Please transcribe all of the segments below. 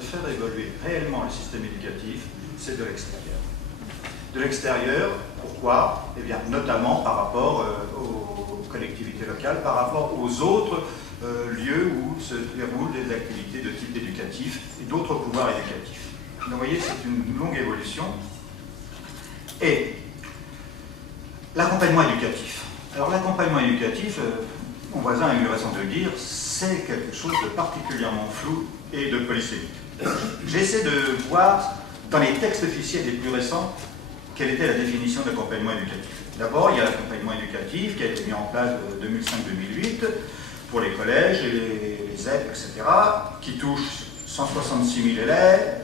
Faire évoluer réellement le système éducatif, c'est de l'extérieur. De l'extérieur, pourquoi? Eh bien, notamment par rapport aux collectivités locales, par rapport aux autres lieux où se déroulent des activités de type éducatif et d'autres pouvoirs éducatifs. Donc, vous voyez, c'est une longue évolution. Et l'accompagnement éducatif. Alors, l'accompagnement éducatif, mon voisin a eu raison de le dire, c'est quelque chose de particulièrement flou et de polysémique. J'essaie de voir dans les textes officiels les plus récents quelle était la définition d'accompagnement éducatif. D'abord, il y a l'accompagnement éducatif qui a été mis en place de 2005-2008 pour les collèges et les ZEP, etc., qui touche 166 000 élèves,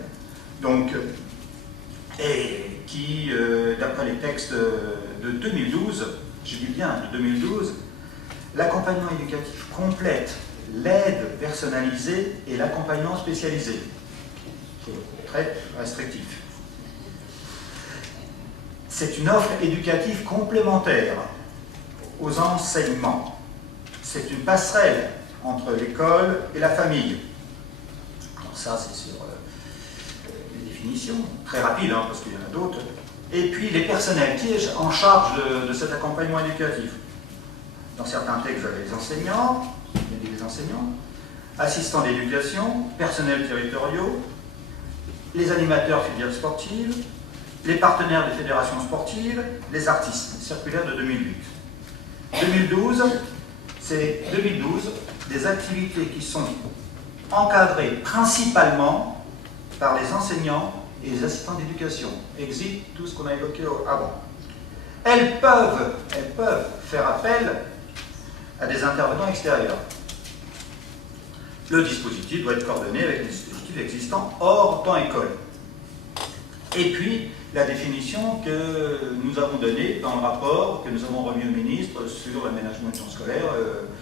donc, et qui, d'après les textes de 2012, je dis bien de 2012, l'accompagnement éducatif complète l'aide personnalisée et l'accompagnement spécialisé. C'est très restrictif. C'est une offre éducative complémentaire aux enseignements. C'est une passerelle entre l'école et la famille. Alors ça, c'est sur les définitions, très rapide, hein, parce qu'il y en a d'autres. Et puis les personnels qui est en charge de cet accompagnement éducatif. Dans certains textes, vous avez les enseignants, assistants d'éducation, personnels territoriaux, les animateurs filières sportives, les partenaires des fédérations sportives, les artistes, circulaire de 2008. 2012, c'est 2012, des activités qui sont encadrées principalement par les enseignants et les assistants d'éducation. Exit tout ce qu'on a évoqué avant. Elles peuvent faire appel à des intervenants extérieurs. Le dispositif doit être coordonné avec les dispositifs existants hors temps école. Et puis, la définition que nous avons donnée dans le rapport que nous avons remis au ministre sur l'aménagement du temps scolaire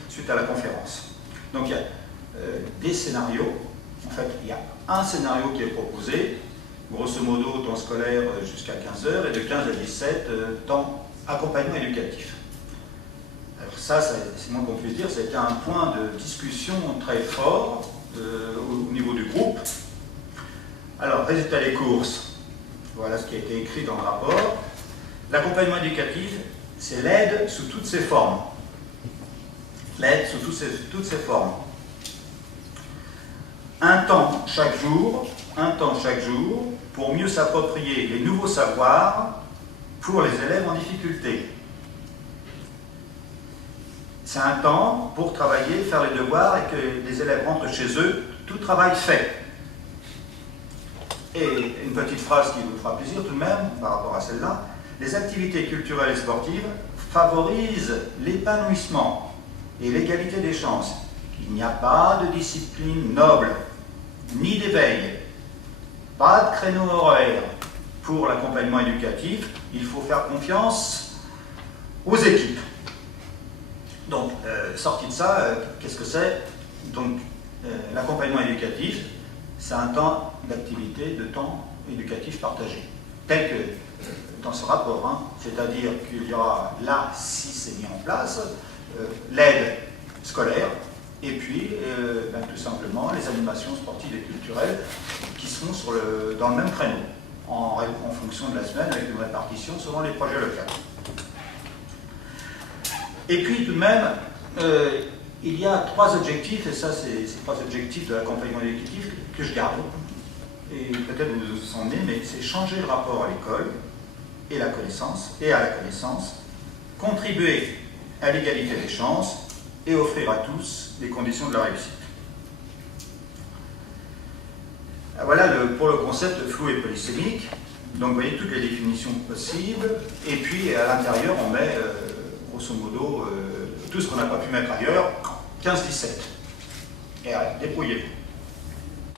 suite à la conférence. Donc, il y a des scénarios. En fait, il y a un scénario qui est proposé, grosso modo, temps scolaire jusqu'à 15 heures, et de 15 à 17, temps accompagnement éducatif. Alors ça, c'est moins qu'on puisse dire, ça a été un point de discussion très fort au niveau du groupe. Alors, résultat des courses, voilà ce qui a été écrit dans le rapport. L'accompagnement éducatif, c'est l'aide sous toutes ses formes. L'aide sous toutes ses formes. Un temps chaque jour pour mieux s'approprier les nouveaux savoirs pour les élèves en difficulté. C'est un temps pour travailler, faire les devoirs et que les élèves rentrent chez eux, tout travail fait. Et une petite phrase qui vous fera plaisir tout de même par rapport à celle-là, les activités culturelles et sportives favorisent l'épanouissement et l'égalité des chances. Il n'y a pas de discipline noble, ni d'éveil, pas de créneau horaire pour l'accompagnement éducatif, il faut faire confiance aux équipes. Donc, sorti de ça, qu'est-ce que c'est? Donc, l'accompagnement éducatif, c'est un temps d'activité, de temps éducatif partagé, tel que dans ce rapport, hein, c'est-à-dire qu'il y aura là, si c'est mis en place, l'aide scolaire, et puis tout simplement les animations sportives et culturelles qui seront dans le même créneau, en fonction de la semaine, avec une répartition selon les projets locaux. Et puis tout de même, il y a trois objectifs, et ça c'est ces trois objectifs de l'accompagnement éducatif que je garde, et peut-être vous vous en souvenez, mais c'est changer le rapport à l'école et à la connaissance, contribuer à l'égalité des chances et offrir à tous les conditions de la réussite. Voilà pour le concept flou et polysémique. Donc vous voyez toutes les définitions possibles, et puis à l'intérieur on met grosso modo tout ce qu'on n'a pas pu mettre ailleurs, 15-17. Et allez, dépouillez-vous.